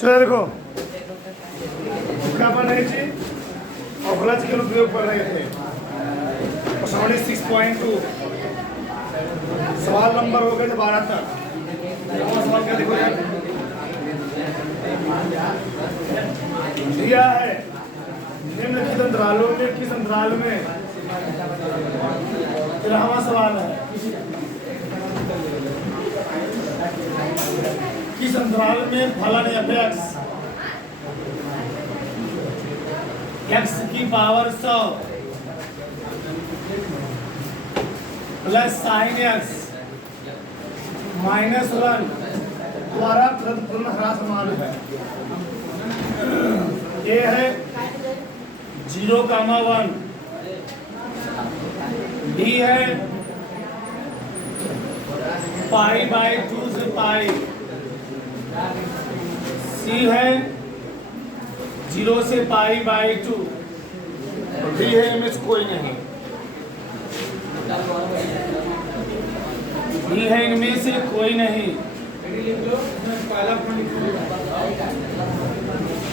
चलो देखो क्या पढ़ रहे थे ऑफलाजिकल उपयोग पढ़ रहे थे और 76.2 सवाल नंबर हो गए थे 12 तक। सवाल क्या देखो यार दिया है निम्नलिखित अंतरालों में किस अंतराल में 13वां सवाल है किस अंतराल में फलन x की पावर 100 प्लस साइन x -1 द्वारा ह्रासमान है। ये है 0,1, b है π/2 से पाई, c है 0 से π/2 और d है इनमें से कोई नहीं। d है इनमें से कोई नहीं,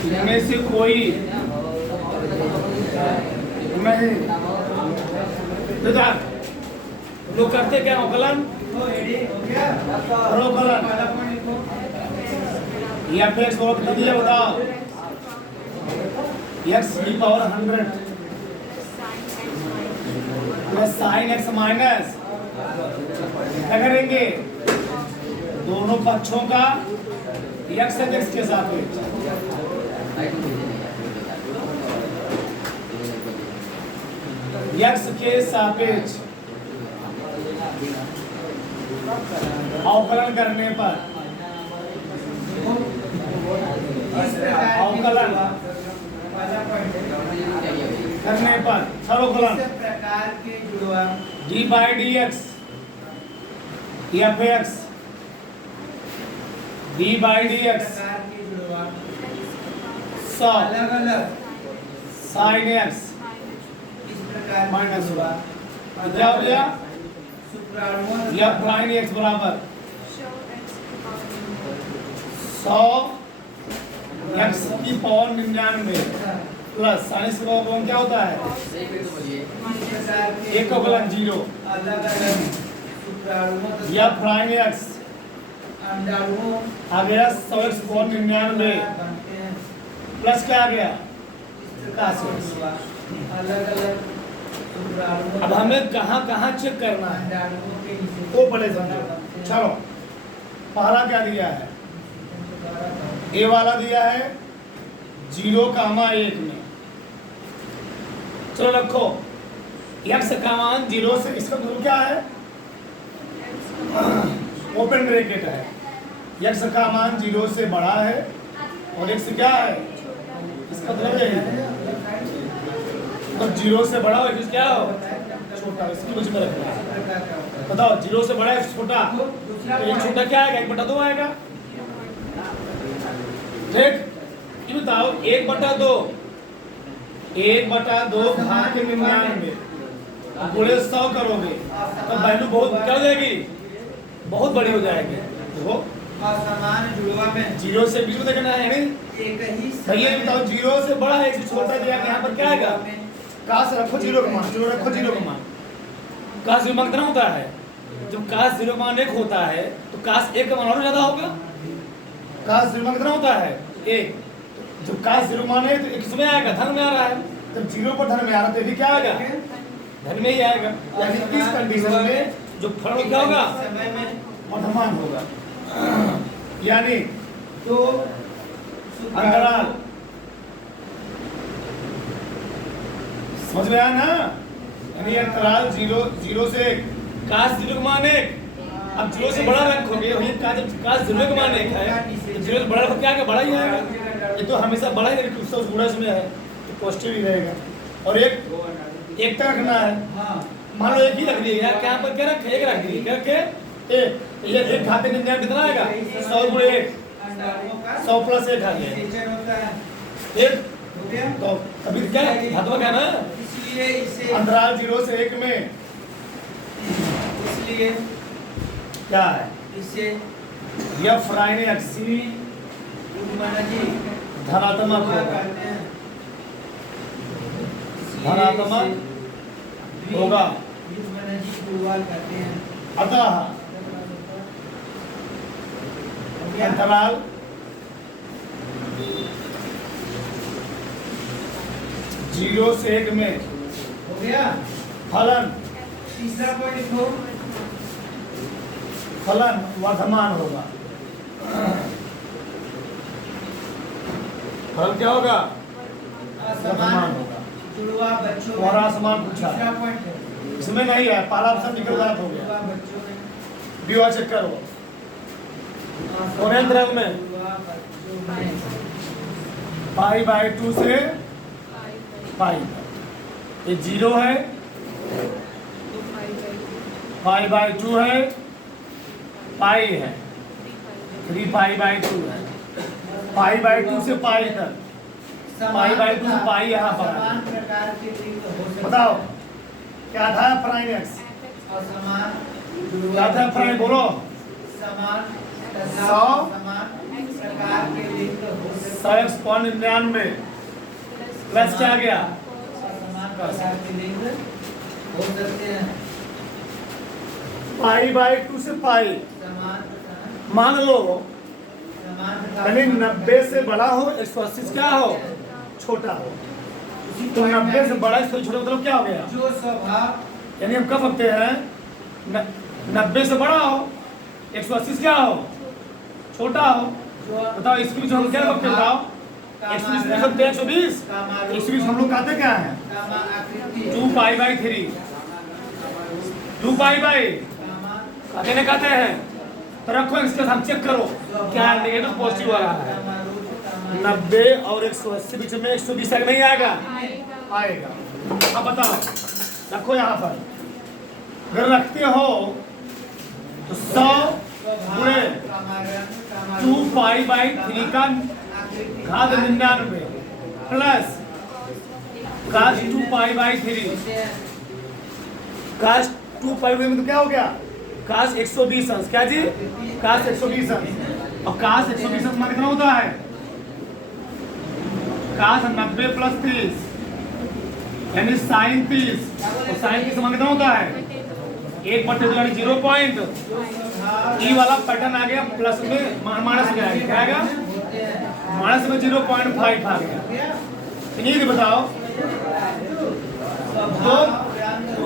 इनमें से कोई नहीं। लोग करते क्या अवकलन या फिर बहुत दिया बताओ x की power 100 plus sign x minus क्या करेंगे दोनों पक्षों का x के सापेक्ष x के सापेक्ष अवकलन करने पर अवकलन करने पर सर्वकलन प्रकार के जुड़वा d/dx f(x) d/dx प्रकार के जुड़वा 100 अलग-अलग sin x इस प्रकार माइनस जुड़वा क्या हो गया शुक्राणुओं या प्राइन x बराबर 100 x की पावर 99 प्लस साइन x की पावर क्या होता है इस प्रकार के एक का फलन 0 अलग-अलग शुक्राणुओं या प्राइन x अंडाणुओं आ गया 100 x पावर 99 बनते हैं। प्लस क्या आ गया इस प्रकार से जुड़वा अलग-अलग शुक्राणुओं अब हमें कहाँ कहाँ चेक करना है अंडाणुओं के नीचे वो पढ़े समझो। चलो पहला क्या दिया है ए वाला दिया है 0,1 में। चलो रखो x का मान 0 से इसका दूर क्या है ओपन ब्रैकेट है x का मान 0 से बड़ा है और x क्या है इसका मतलब है तो 0 से बड़ा और x क्या हो छोटा। इसकी वजह में रखना है बताओ 0 से बड़ा x छोटा तो एक छोटा क्या आएगा 1/2 आएगा ठीक। ये बताओ 1/2 घात के 99 गुणे 100 करोगे तो वैल्यू बहुत क्या हो जाएगी बहुत बड़ी हो जाएगी। देखो असमान जुड़वा में 0 से 20 देखना है नहीं एक ही भैया ये बताओ 0 से बड़ा है एक से छोटा दिया यहाँ पर क्या आएगा काश रखो 0 का मान 0 रखो 0 का मान काश 0 मान कितना होता है जब काश 0 मान 1 होता है तो काश 1 का मान और ज्यादा होगा। काश 0 मान कितना होता है 1 जब काश 0 मान है तो किस में आएगा धन में आ रहा है जब 0 पर धन में आ रहा है तो ये क्या आएगा धन में ही आएगा। यानी इस कंडीशन में जो फलन क्या होगा समय में वर्धमान होगा यानी तो अंतराल समझ में आया ना यानी अंतराल 0 से 1 काश 0 का मान 1 अब 0 से बड़ा रखोगे वही काश 0 का मान 1 है तो 0 से बड़ा रखो क्या बड़ा ही आएगा। ये तो हमेशा बड़ा ही रहेगा उससे गुणा इसमें है तो पॉजिटिव ही रहेगा और एक तक रखना है। हाँ मान लो एक ही रख दिया क्या पर क्या रखे एक रख दिए क्या रखे ये एक खाते में कितना आएगा 100 × 1 अंडाणुओं का 100 + 1 आ गया निषेचन होता है ठीक हो गया तो अभी क्या धातु का ना इसलिए इसे अंतराल 0 से 1 में इसलिए क्या है इसे यह फ्राइन एक्सी उद्गमन जी धनात्मक गुणा होगा, करते हैं। धनात्मक होगा। युग्मन जी गुणा करते हैं। अतः अंतराल 0 से 1 में हो गया। फलन तीसरा पॉइंट लिखो। फलन वर्धमान होगा। फलन क्या होगा? वर्धमान असमान होगा। जुड़वा बच्चों और असमान पूछा है। तीसरा पॉइंट है। इसमें नहीं है, पहला ऑप्शन निकल गलत हो गया। जुड़वा बच्चों में विवाह चेक करो। और अंतराल में जुड़वा बच्चों में π/2 से पाई ये 0 है, π/2 है, पाई है, 3π/2 है। π/2 से पाई तक, π/2 से पाई यहाँ पर है। समान प्रकार के लिंग हो सकते हैं। बताओ क्या था प्राइम एक्स? असमान क्या था प्राइम? बोलो। समान तथा 100 समान प्रकार के लिंग हो सकते 100x99 प्लस क्या गया? समान प्रकार के लिंग हो सकते हैं। π/2 से पाई समान तथा मान लो समान यानी 90 से बड़ा हो, 180 से क्या हो? छोटा हो। तो 90 से बड़ा 100 छोटा मतलब क्या हो गया? जो स्वभाव यानी हम कह सकते हैं 90 से बड़ा हो, 180 से क्या हो? छोटा हो। जो बताओ इसके बीच हम क्या सकते हैं? बताओ 120 में सकते हैं 120। इसके बीच हम लोग कहते क्या है? कामा आकृति 2π/3 2π/, कहते कहते हैं। तो रखो इसके साथ हम चेक करो क्या नेगेटिव पॉजिटिव आ रहा है। 90 और 180 बीच में 120 तक नहीं आएगा? आएगा। अब बताओ रखो यहाँ पर, अगर रखते हो तो 100 गुणे 2π/3 का घात 99 प्लस cos 2π/3 cos 2π/3 में तो क्या हो गया? cos 120 अंश। क्या जी? cos 120 अंश। और cos 120 अंश में कितना होता है? cos 90 प्लस 30 यानी sin 30। और sin 30 समान कितना होता है? 1/2 यानी 0 पॉइंट। ई वाला पैटर्न आ गया, प्लस में माइनस में आएगा। क्या आएगा? माइनस में 0.5 आ गया। ये बताओ तो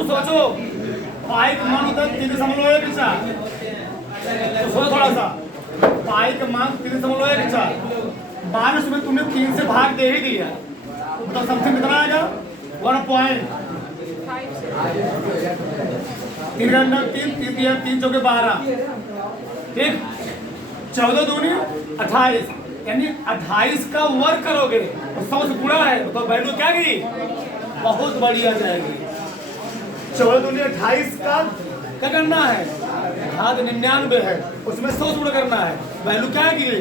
सोचो पाई का मान होता है 3.14। तो सोचो थोड़ा सा, पाई का मान 3.14 माइनस में तुमने 3 से भाग दे ही दिया, तो समथिंग कितना आएगा? 1 पॉइंट। 3 चौके 12, ठीक। 14 दूनी 28 यानी 28 का वर्ग करोगे तो 100 से गुणा है तो वैल्यू क्या गई? बहुत बड़ी आ जाएगी। 14 दूनी 28 का क्या करना है? घात 99 है, उसमें 100 से गुणा करना है, वैल्यू क्या आएगी?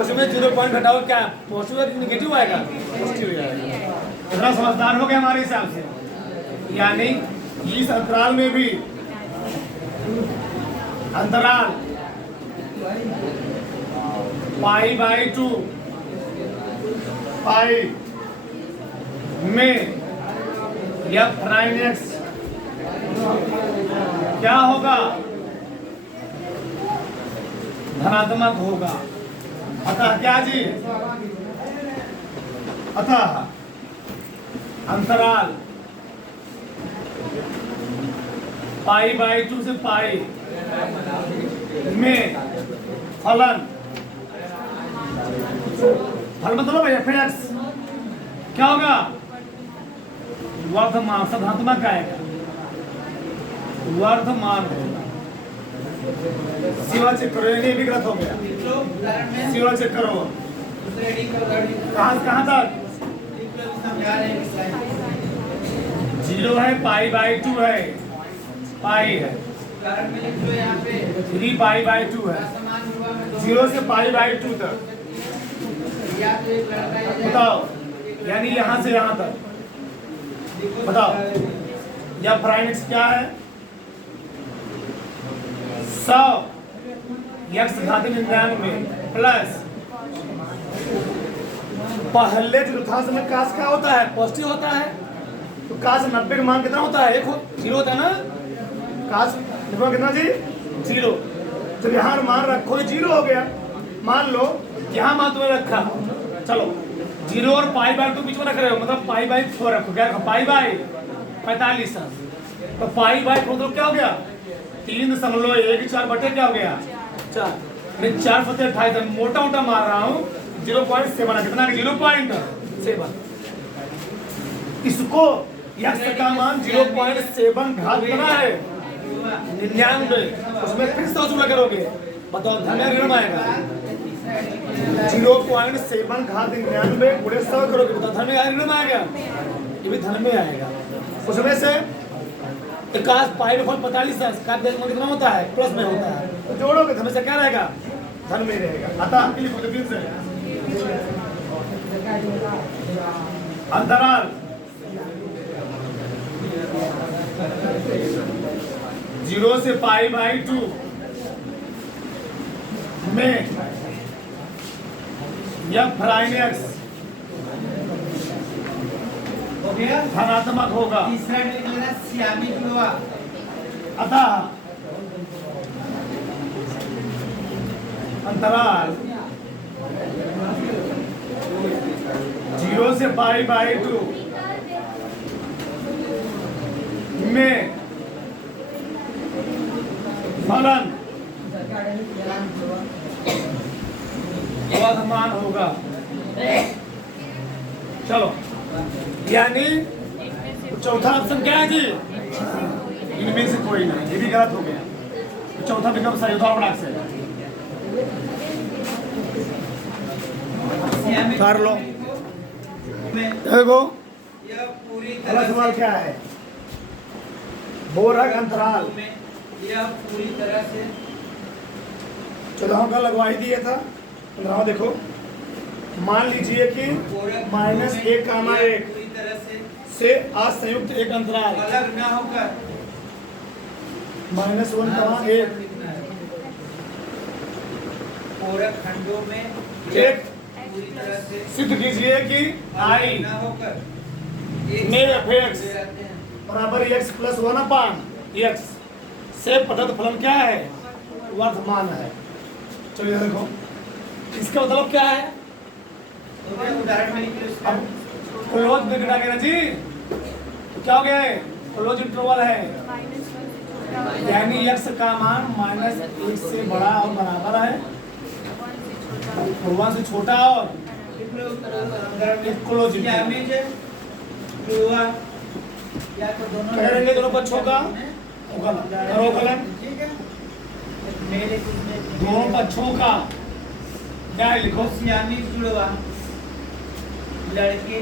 उसमें 0 पॉइंट घटाओ, क्या पॉजिटिव या निगेटिव आएगा? पॉजिटिव आएगा। इतना समझदार हो गया हमारे हिसाब से। यानी इस अंतराल में भी अंतराल π/2 पाई में f' क्या होगा? धनात्मक होगा। अतः क्या जी? अतः अंतराल π/2 से पाई में फलन मतलब f(x) क्या होगा? वर्धमान। धनात्मक आएगा, वर्धमान होगा। सिवा चेक करो, ये भी गलत हो गया। सिवा चेक करो कहाँ तक? 0 है, π/2 है, पाई है, 3π/2 है, 0 से π/2 तक। बताओ यानी यहाँ से यहाँ तक बताओ या प्राइम एक्स क्या है? 100 x घात 99 प्लस पहले चतुर्थांश में काश क्या होता है? पॉजिटिव होता है। तो काश 90 का मान कितना होता है? 0 होता है ना? काश 90 का कितना जी? 0। तो यहाँ मान रखो 0 हो गया। मान लो यहाँ मान तुम्हें रखा, चलो 0 और π/2 बीच में रख रहे हो, मतलब π/4 रखो। क्या रखो? π/45। तो π/4 मतलब क्या हो गया? 3.14 बटे क्या हो गया? 4। मैं 4 फते 28 मोटा मोटा मार रहा हूँ। 0.7 कितना? 0.7। इसको यक्ष का मान 0.7 घात बना है 99। उसमें फिर 100 जुड़ा करोगे, बताओ धन में ऋण आएगा? 0.7 घात 99 गुणे 100 करोगे, बताओ धन में ऋण आएगा? ये भी धन में आएगा। उसमें से काश π/45 का कितना होता है? प्लस में होता है। तो जोड़ोगे तो हमेशा क्या रहेगा? धन में रहेगा। अतः आपके लिए फिर से अंतराल 0 से π/2 में f' x हो गया। धनात्मक होगा। तीसरा निकलेगा सियामी जुड़वा। अतः अंतराल 0 से π/2 में फलन वर्धमान होगा। चलो, यानी चौथा ऑप्शन क्या है जी? इनमें से कोई नहीं, ये भी गलत हो गया। चौथा विकल्प सही होता है से। कर लो। देखो यह पूरी अगला तरह सवाल क्या है? बोरक अंतराल में यह पूरी तरह से 14 का लगवा ही दिया था। 15 देखो, मान लीजिए कि -1, पूरी तरह से असंयुक्त एक अंतराल अलग ना होकर -1, पूरक खंडों में एक पूरी तरह से सिद्ध कीजिए कि I ना होकर में fx बराबर x + 1/x से प्रदत्त फलन क्या है? वर्धमान है। चलिए देखो, इसका मतलब क्या है? उदाहरण में लिखिए उसका। अब क्लोज ब्रैकेट आ गया ना जी, तो क्या हो गया है? क्लोज इंटरवल है, यानी x का मान -1 से बड़ा और बराबर है, 1 से छोटा और क्लोज सियामी जुड़वा या तो दोनों करेंगे दोनों पक्षों का अवकलन। ठीक है। मेरे दोनों पक्षों का क्या है? लिखो सियामी जुड़वा लड़के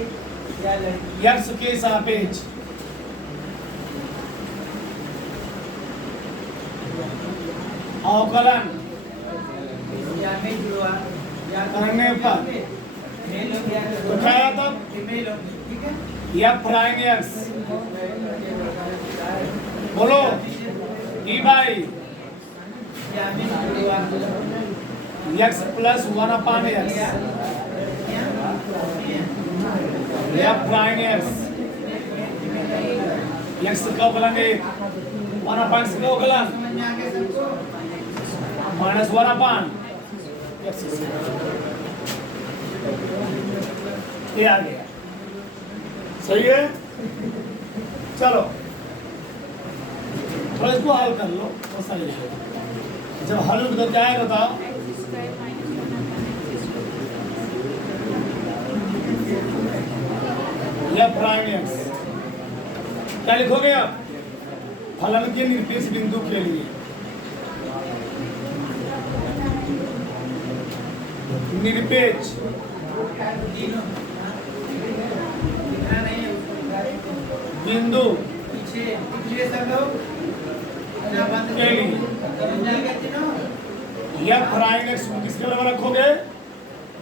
या लड़की x के सापेक्ष अवकलन सियामी जुड़वा या तो करने पर मेल हो गया तो क्या आया तब? फीमेल होगी। ठीक है। f' x बोलो e by सियामी जुड़वा x + 1/x f' x x का अवकलन 1 1/x का अवकलन समझ में आ गया सबको? -1/x ये आ गया। सही है। चलो थोड़ा इसको हल कर लो तो सही है। जब हल तो क्या है बताओ? f' क्या लिखोगे आप? फलन के निरपेक्ष बिंदु के लिए निरपेक्ष तीनों इतना नहीं है उसको। बिंदु पीछे पिछले सब लोग इतना बंद के लिए समझ में आ गया तीनों? f' किसके बराबर रखोगे?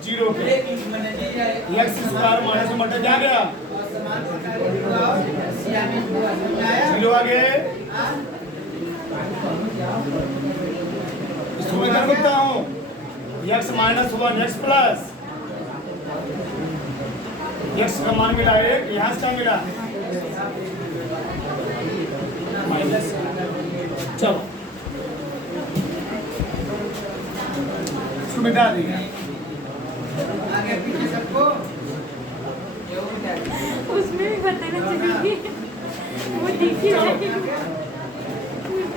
0 के। एक मैंने दी जाए x स्क्वायर माइनस में मल्टीप्लाई क्या गया? और समान प्रकार के जुड़ा और सियामी जुड़ा समझ में आया? 0 आ गए। हाँ? इसको मैं कर सकता हूँ x - 1 x प्लस एक्स का मान मिला एक, यहाँ से क्या मिला माइनस। चलो इसको मिटा दिया। आगे पीछे सबको उसमें भी बताना चाहिए वो दिखी जाएगी।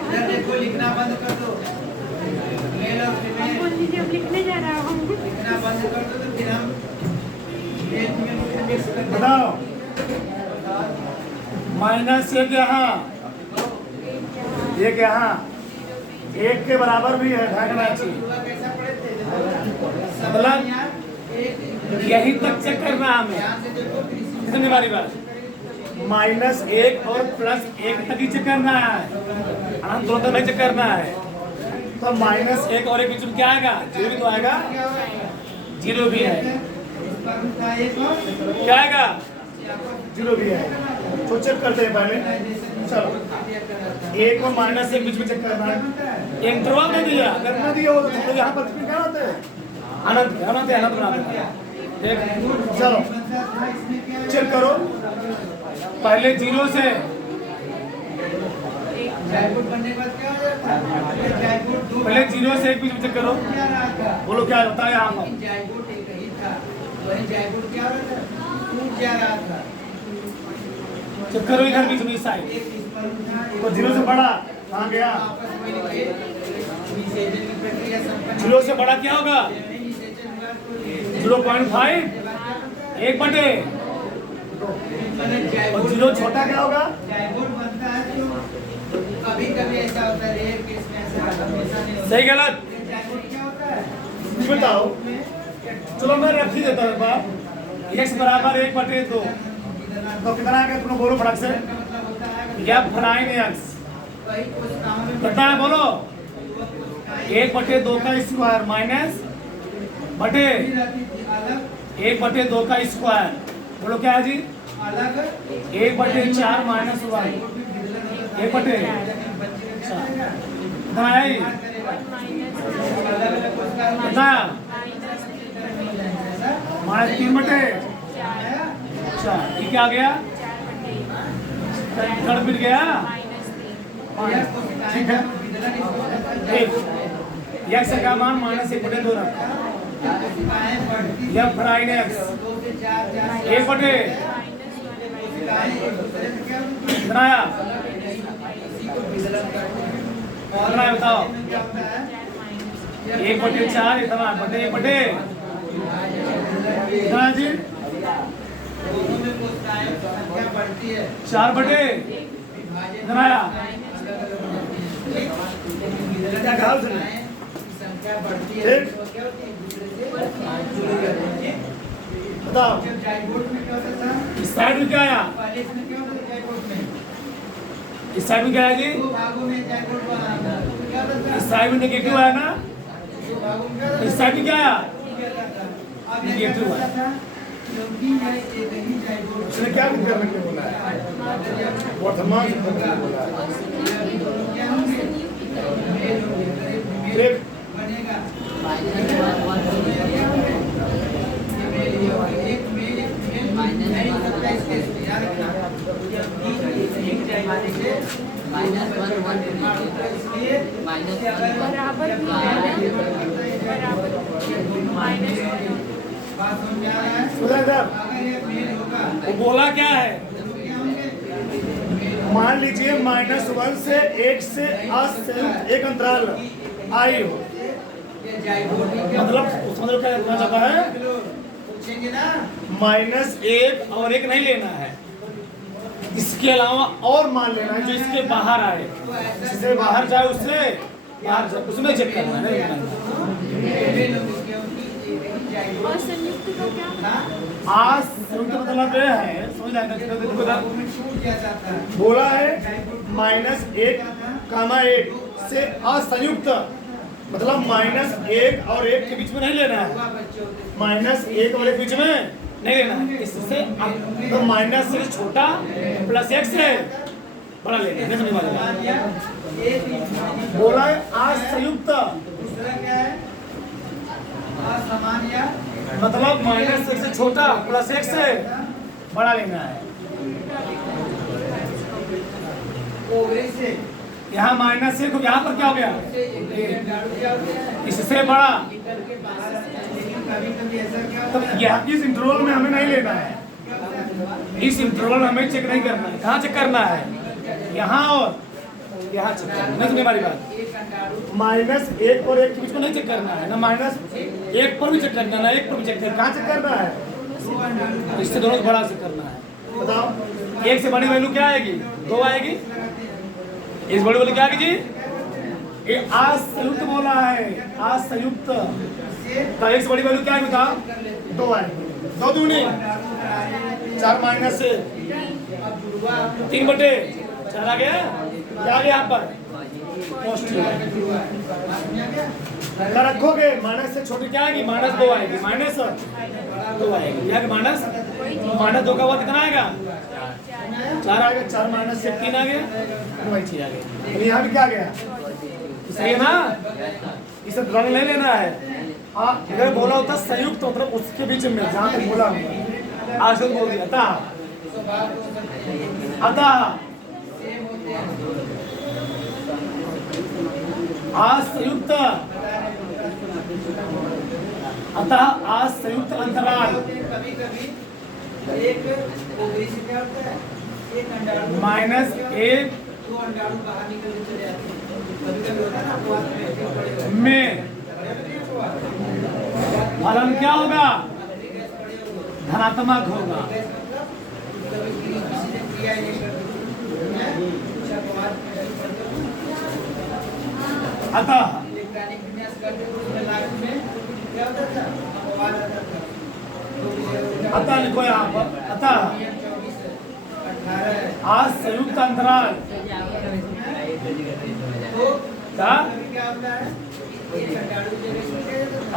इधर देखो, लिखना बंद कर दो। मेल और फीमेल बोल दीजिए अब लिखने जा रहा हूँ। लिखना बंद कर दो तो फिर हम मेल फीमेल को मिक्स कर देंगे। बताओ माइनस एक यहाँ, एक यहाँ, एक के बराबर भी है, ढाकना चाहिए। हुआ कैसा पढ़े थे? मतलब एक यहीं तक चेक करना हमें। यहाँ से देखो, फिर इसी कितनी बारी बात माइनस एक और प्लस एक तक ही चेक करना है, अनंत दोनों तक नहीं चेक करना है। तो माइनस एक और एक बीच में क्या आएगा, जीरो भी तो आएगा, जीरो भी है, का एक और क्या आएगा, जीरो भी है। तो चेक करते हैं पहले। चलो एक और माइनस एक बीच में चेक करना है। इंटरवल नहीं दिया, अगर ना दिया हो तो हम लोग यहाँ पर क्या होते हैं, अनंत अनंत अनंत बनाते हैं। ठीक, चलो चेक करो पहले जीरो से। जायपुर बनने के बाद क्या हो जाता है? जायपुर दो पहले जीरो से एक बीच में चेक करो, क्या रहा था? बोलो क्या होता है यहाँ पर। लेकिन जायपुर एक ही था, वही जायपुर क्या हो रहा था? टूट जा रहा था। चेक करो इधर बीच में इस साइड। एक इस पर उठा, एक तो जीरो से बड़ा कहाँ गया, आपस में लिखे, विसेचन की प्रक्रिया संपन्न जीरो से बड़ा क्या होगा, नहीं, विसेचन हुआ तो 0.5 एक बटे, मैंने और जायपुर जीरो छोटा क्या होगा, जायपुर बनता है तो कभी-कभी ऐसा होता है, रेयर केस में ऐसा हमेशा नहीं होता। सही गलत जायपुर क्या होता है? बताओ। चलो मैं रख ही देता हूँ बात। एक्स बराबर एक बटे दो, तो कितना आ गया तुम बोलो फटाक से, मतलब होता है या फ्राइन एक्स कई कोशिकाओं में कितना है बोलो, एक बटे दो का स्क्वायर माइनस बटे रहती थी अलग एक बटे दो का स्क्वायर, बोलो क्या है जी, अलग एक बटे चार माइनस वन, एक बटे चार, कितना है ये? कितना माइनस 3 बटे चार, ये क्या आ गया, कर मिल गया। ठीक है, एक एक्स का मान माइनस एक बटे दो रखा, यह फ्राइन एक्स एक बटे कितना आया, कितना है बताओ, एक बटे चार, इतना बटे एक बटे कितना है जी, चार बटे कितना आया, क्या कहा उसने? संख्या बढ़ती है ठीक। तो क्या होती है, एक दूसरे से जुड़ी रहती है। बताओ जब जायपुर में क्या होता था, इस साइड में क्या आया, पहले इसमें क्या होता था जायपुर में, इस साइड में क्या है जी, दो भागों में जायपुर बना था, क्या होता था? इस साइड में नेगेटिव आया ना, दो भागों में क्या होता इस साइड में क्या आया, था? अब ये क्या Negative होता था, क्योंकि यह एक ही जायपुर उसने क्या करने के लिए बोला है, वर्तमान से करने के लिए बोला है। क्या होंगे? मेल होंगे, ठीक, बनेगा एक मेल नहीं हो सकता इसके याद रखना, एक जायपुर से इसलिए बराबर भी है ना, बराबर माइनस बात समझ में आ रहा है? सुधा सर अगर ये मेल होगा वो बोला क्या है, तो क्या होंगे? मान लीजिए -1 से 1 से एक अंतराल आई हो, ये जायपुर की क्या मतलब उसका मतलब क्या कहना चाहता है, पूछेंगे ना, -1 और 1 नहीं लेना है, इसके अलावा और मान लेना है जो इसके बाहर आए, तो ऐसा जिससे बाहर जाए उससे बाहर जाए उसमें चेक करना है। मेल होंगे क्योंकि एक ही जायपुर और संयुक्त का क्या, था, आज संयुक्त मतलब ये है, समझ आएगा में छूट जाता था। बोला है -1, 1 से असंयुक्त, मतलब -1 और 1 के बीच में नहीं लेना है, बच्चे होते -1 और 1 बीच में नहीं लेना है, इससे तो माइनस से छोटा प्लस 1 से बड़ा लेना है, नहीं समझ में आ रहा है? बोला है असंयुक्त, दूसरा क्या है? असमान या मतलब -1 से छोटा प्लस 1 से बड़ा लेना है। यहाँ माइनस एक, यहाँ पर क्या हो गया, इससे बड़ा। तो यह इस इंटरवल में हमें नहीं लेना है, इस इंटरवल में हमें चेक नहीं करना है। कहाँ चेक करना है, यहाँ और यहाँ चेक करना है। नहीं सुनिए हमारी बात, माइनस एक और एक के बीच में नहीं चेक करना है ना, माइनस एक पर भी चेक करना है ना एक पर भी चेक करना है। कहाँ चेक करना है, इससे दोनों से बड़ा चेक करना है। बताओ एक से बड़ी वैल्यू क्या आएगी, 2 आएगी। इस बड़ी वैल्यू क्या आएगी जी, ये असंयुक्त बोला है, असंयुक्त। तो एक से बड़ी वैल्यू क्या है बताओ, 2 आएगी। 2 दूनी 4 माइनस 3/4 आ गया। क्या आ गया यहाँ पर, क्या रखोगे, माइनस से छोटी क्या आएगी, -2 आएगी, -2 आएगी। यहाँ -2 का बाद कितना आएगा, 4 आ गया। 4 माइनस से 3 आ गया, 6 आ गया। यहाँ भी क्या आ गया, सही है ना। इसे रंग नहीं लेना है। अगर बोला होता संयुक्त मतलब उसके बीच में जहाँ तक बोला आशुत बोल दिया था। अतः असंयुक्त, अतः असंयुक्त अंतराल -1 में फलन क्या होगा, धनात्मक होगा। अतः लिखो यहाँ पर, अतः असंयुक्त अंतराल क्या,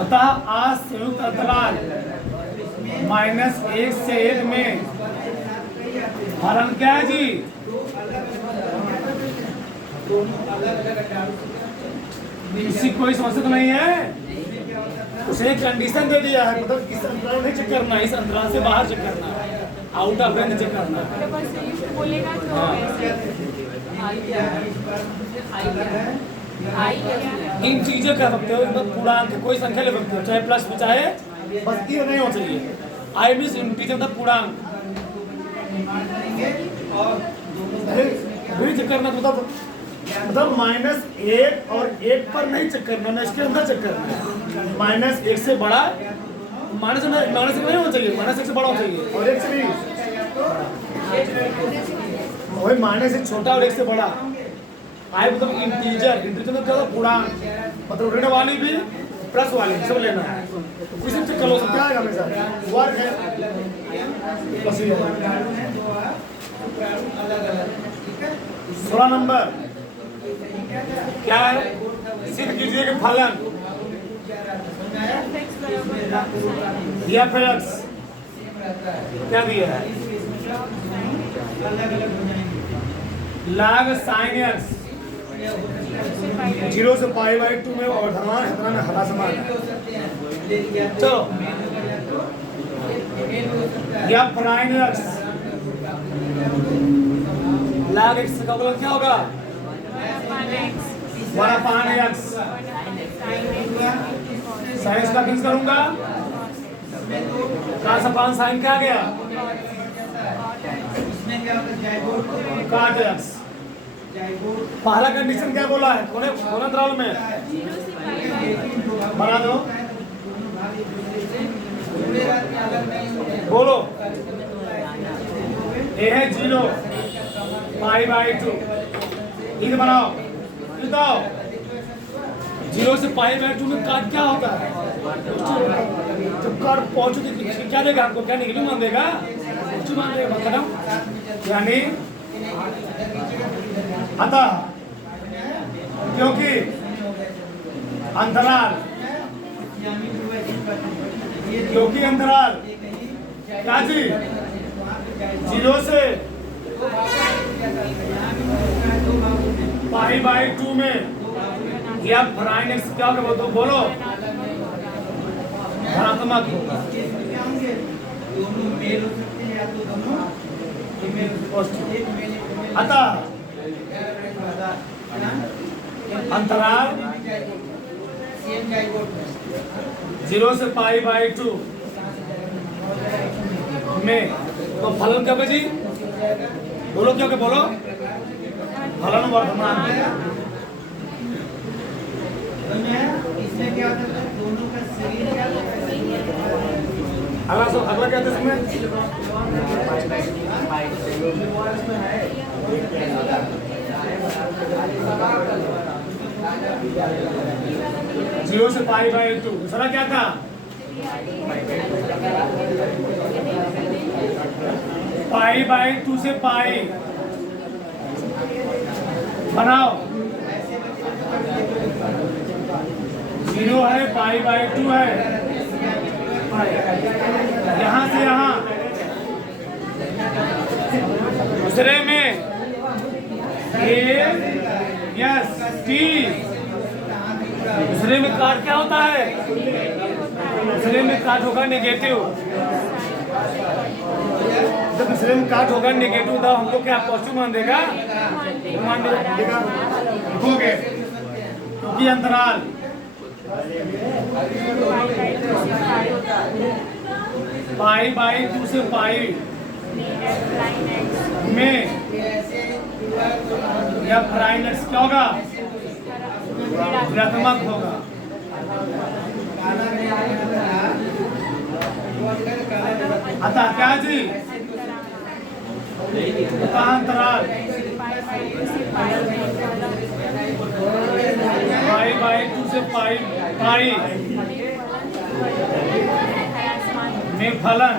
अतः असंयुक्त अंतराल -1 से 1 में फलन क्या है जी, किसी कोई समस्या तो नहीं है। उसे कंडीशन दे दिया है, मतलब इस अंतराल नहीं चेक करना, इस अंतराल से बाहर चेक करना है, आउट ऑफ रेंज चेक करना है। बोलेगा तो इन चीजें कर सकते हो, मतलब पूर्णांक कोई संख्या ले सकते हो, चाहे प्लस में चाहे बस तीन नहीं हो चाहिए। आई मीन इंटीजर मतलब पूर्णांक वही चेक करना, मतलब -1 और 1 पर नहीं चेक करना ना, इसके अंदर चेक करना है। -1 से बड़ा, माइनस नहीं होना चाहिए, -1 से बड़ा होना चाहिए और 1 से भी वही -1 छोटा और 1 से बड़ा। आई मतलब इंटीजर मतलब क्या, पूर्णांक मतलब ऋण वाली भी प्लस वाली सब लेना है। किसी से चेक कर लो, सब क्या आएगा हमेशा वर्ग है प्लस ही है। 16 नंबर क्या है, सिद्ध कीजिए कि फलन f(x) क्या दिया है, log sin x 0 से π/2 में और धनवान हतना में हला समान है। चलो या प्राइन x log x का मतलब क्या होगा, 1/x साइंस का फिक्स करूंगा, cos अपान साइन क्या आ गया, cot x। पहला कंडीशन क्या बोला है, कौन अंतराल में बना दो, बोलो। ए है 0 π/2, ठीक बनाओ, बताओ 0 से π/2 में काट क्या होगा, जब काट पहुंचो तो क्या देगा आपको, क्या निकलू मान देगा, मान देगा खत्म। यानी अतः क्योंकि अंतराल क्या जी 0 से π/2 में या प्राइन x क्या होगा, तो बोलो धनात्मक होगा। अतः अंतराल 0 से π/2 में तो फलन क्या बची? बोलो क्या बोलो? फलन वर्तमान इसमें क्या होता है? दोनों का सीरीज क्या होता है? अगला क्या था इसमें? 0 से π/2 दूसरा क्या था? π/2 से पाई बनाओ 0 है π/2 है यहाँ से यहाँ दूसरे में यस टी दूसरे में काट क्या होता है? दूसरे में काट होगा नेगेटिव। जब दूसरे में काट होगा नेगेटिव तो हमको क्या पॉजिटिव मान देगा? मान देगा हो गए क्योंकि अंतराल π/2 से पाई में या प्राइम एक्स क्या होगा? ऋणात्मक होगा। अतः क्या जी? अतः अंतराल π/2 से पाई में फलन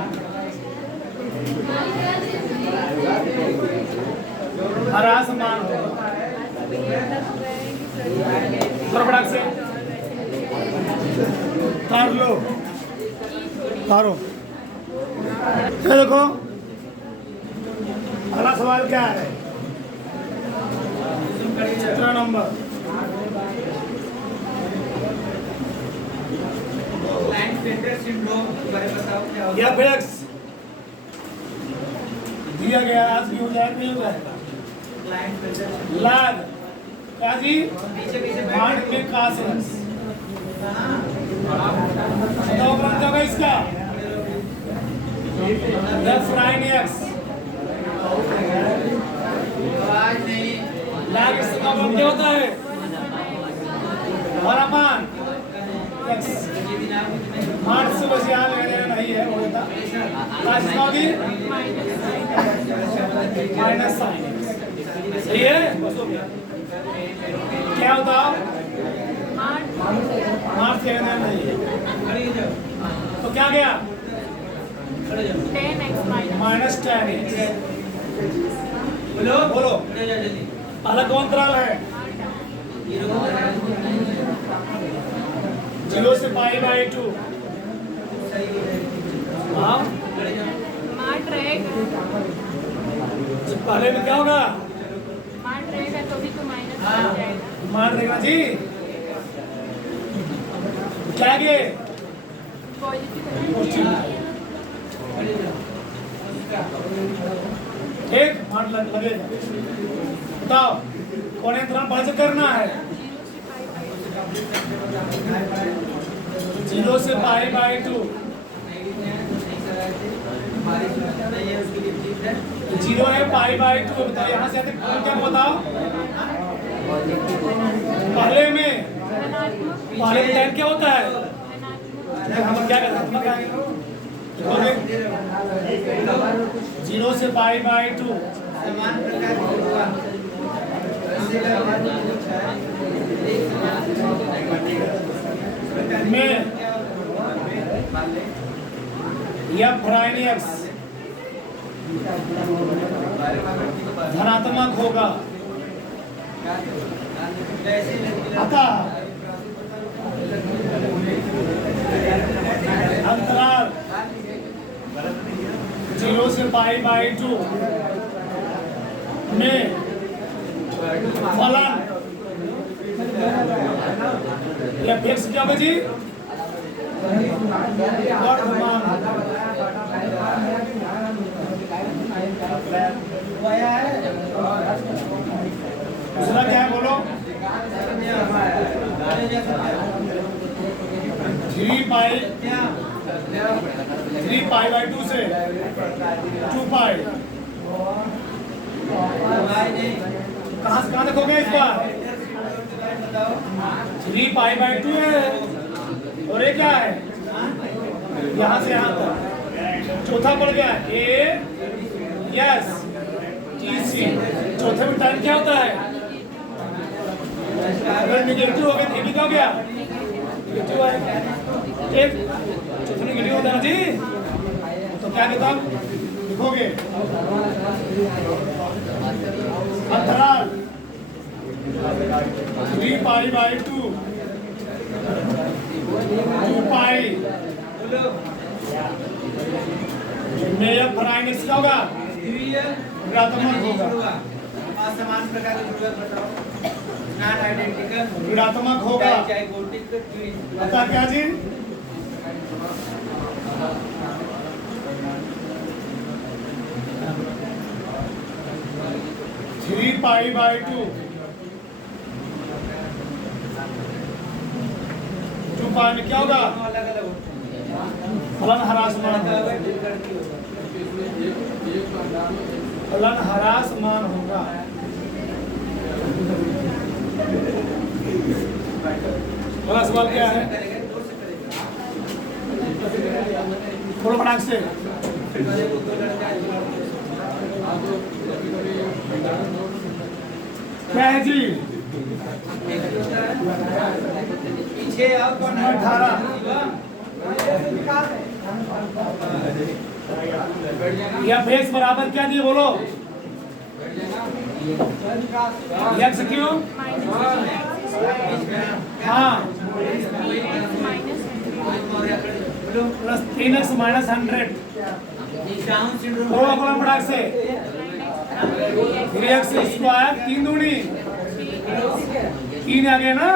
ह्रासमान होगा। फटाफट से तार लो तारो। ये देखो अगला सवाल क्या है? चित्र नंबर या फिर दिया गया आज भी हो जाएगा नहीं हो जाएगा? लाग क्या जी? मान में कासेस बताओ क्या होगा इसका? प्राइम एक्स लाग इसका मतलब क्या होता है? हमारा मान एक्स मान से बस यहाँ लेना नहीं है वो होता होगी माइनस साइन सही है? क्या होता? मान से लेना नहीं है तो क्या गया? Minus 10x। बोलो अलग कौन अंतराल है? 0 से π/2 हाँ पहले में क्या होगा? मान रहेगा तो भी तो माइनस हो जाएगा। मान रहेगा जी क्या गे? पॉजिटिव एक मान लगेगा। बताओ कौन अंतराल पढ़ करना है? 0 से π/2 0 है π/2 बताओ यहाँ से आते क्या बताओ? पहले में 10 क्या होता है? हम क्या करते हैं? 0 से π/2 समान प्रकार की होगा में या प्राइम एक्स धनात्मक होगा। अतः अंतराल 0 से π/2 में फलन या फिक्स क्या बची? वर्तमान पाई 3 पाई बाई 2 से 2 पाई कहाँ से कहाँ तक हो गया इस बार 3 पाई बाई 2 है और ये क्या है यहाँ से यहाँ तक चौथा पड़ गया ए यस टी सी चौथे में टाइम क्या होता है अगर निगेटिव हो गया तो क्या हो गया निगेटिव है एक चौथे निगेटिव होता है ना जी तो क्या कहता लिखोगे अंतराल 3 पाई बाई 2 2 पाई में यह प्राइमिक्स क्या होगा ऋणात्मक होगा असमान प्रकार के ध्रुव बताओ नॉन आइडेंटिकल ऋणात्मक होगा जाइगोटिक बता क्या जी थ्री पाई बाई 2 2 पाई में क्या होगा अलग अलग होते हैं फलन ह्रासमान फलन ह्रासमान होगा अगला सवाल क्या है थोड़ा फटाक से क्या है जी पीछे आओ कौन है 18 या बेस बराबर क्या दिए बोलो यक्स क्यों हाँ plus 3x minus 100 down syndrome थोड़ा थोड़ा फटाक से 3x स्क्वायर 3 दूनी 3 आ गया ना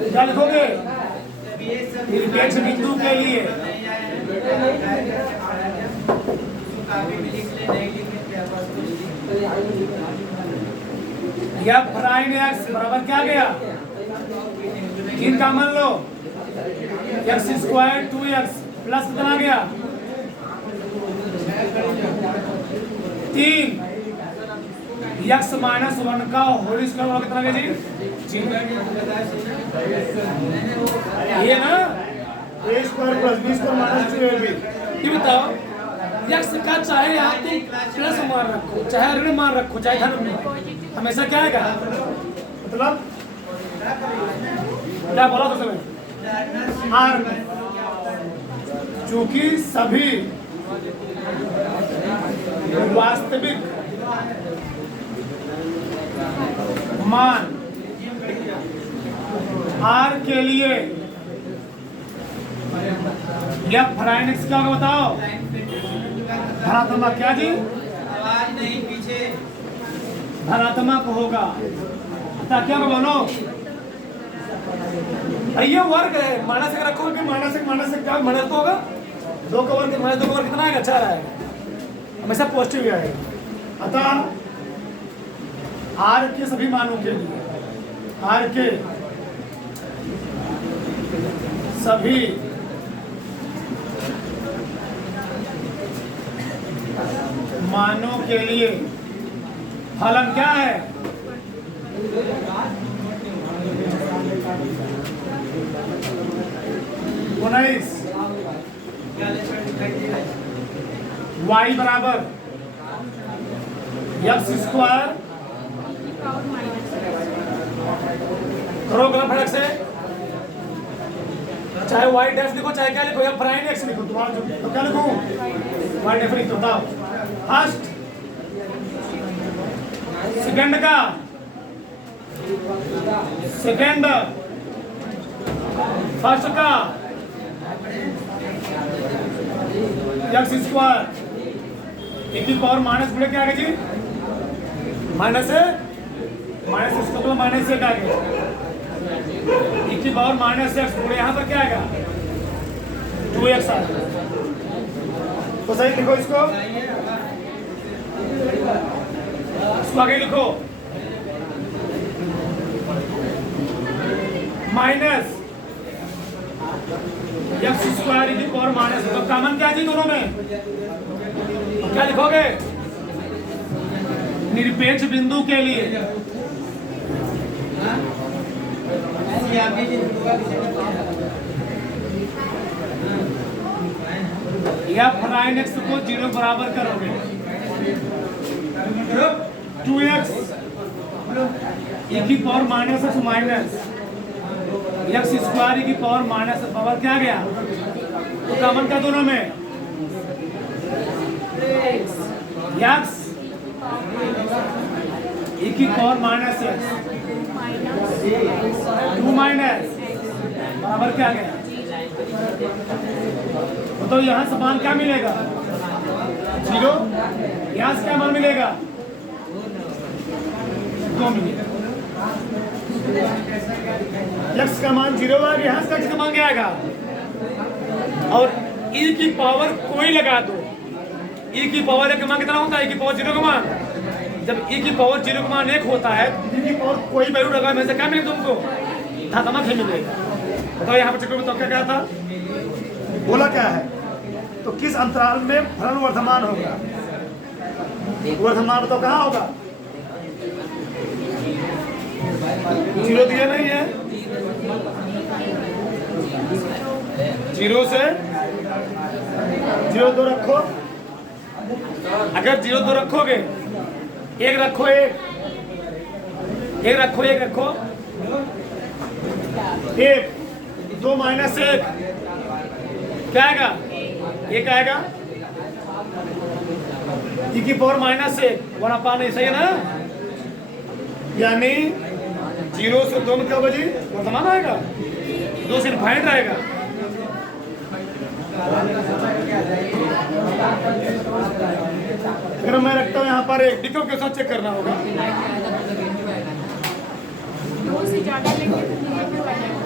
क्या लिखोगे निरपेक्ष बिंदु के लिए या प्राइम एक्स बराबर क्या गया 3 का मान लो एक्स स्क्वायर 2x प्लस कितना गया 3 एक्स माइनस 1 का होल स्क्वायर होगा कितना गया जी ये ना a square plus b square minus 2ab ये बताओ एक्स का चाहे आप प्लस मान रखो चाहे ऋण मान रखो चाहे धन हमेशा क्या आएगा मतलब क्या बोला तो समय आर चूंकि सभी वास्तविक मान आर के लिए या फ्राइनिक्स क्या होगा बताओ धनात्मक क्या जी आवाज नहीं पीछे धनात्मक होगा क्या बोलो ये वर्ग है माइनस एक रखो कि माइनस एक क्या माइनस तो होगा 2 का वर्ग माइनस 2 का वर्ग कितना आएगा 4 आएगा हमेशा पॉजिटिव ही आएगा अतः आर के सभी मानों के लिए आर के सभी मानों के लिए फलन क्या है उन्नीस y बराबर एक्स स्क्वायर करो फटक से चाहे y डैश लिखो चाहे क्या लिखो या प्राइम एक्स लिखो तुम्हारा जो तो क्या लिखो y डैश लिखो बताओ फर्स्ट सेकंड का सेकंड फर्स्ट का एक्स स्क्वायर एक की पावर माइनस बड़े क्या आ गया जी माइनस है माइनस इसका मतलब माइनस एक आ गया एक की पावर माइनस एक्स बड़े यहाँ पर क्या आएगा 2x आ गया तो सही लिखो इसको आगे लिखो माइनस एक्स स्क्वायर की पावर माइनस, तो कॉमन क्या जी दोनों में? क्या लिखोगे? निरपेक्ष बिंदु के लिए ऐसे आप भी होगा या प्राइन एक्स को 0 बराबर करोगे, 2x e की power minus x minus x square की पावर माइनस पावर क्या गया? तो कॉमन क्या दोनों में? एक्स e की पावर माइनस एक्स 2 माइनस बराबर क्या गया? तो यहाँ से मान क्या मिलेगा? 0। यहाँ से क्या मान मिलेगा? 2 मिलेगा। x का मान 0 आ गया, यहाँ से x का मान क्या आएगा? और e की पावर कोई लगा दो, e की पावर का मान कितना होता है? e की पावर 0 का मान, जब e की पावर 0 का मान 1 होता है, e की पावर कोई वैल्यू लगा में से क्या मिलेगा तुमको? धनात्मक ही मिलेगा। बताओ यहाँ पर चक्कर में तो क्या था? बोला क्या है? तो किस अंतराल में फलन वर्धमान होगा? वर्धमान तो कहाँ होगा? 0 दिया नहीं है, 0 से 0 2 रखो, अगर 0 2 रखोगे, 1 रखो, 1 रखो, 1 रखो, 1 2 माइनस 1 क्या आएगा? 1 आएगा, e की पावर माइनस 1 1 अपान सही है ना? यानी 0 से 2 में क्या होगा जी? वर्तमान आएगा, 2 से इनफाइनाइट आएगा। अगर मैं रखता हूँ यहाँ पर एक डिको के साथ चेक करना होगा, 2 से ज़्यादा लेंगे तो निगेटिव आ जाएगा,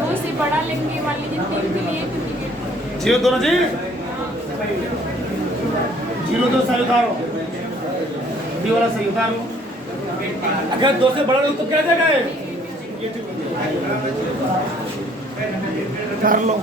2 से बड़ा लेंगे मान लीजिए 3 के लिए तो निगेटिव। 0 दोनों जी, 0 2 सही उतारो, बी वाला सही उतारो। अगर 2 से बड़ा तो क्या जगह है? कर लो।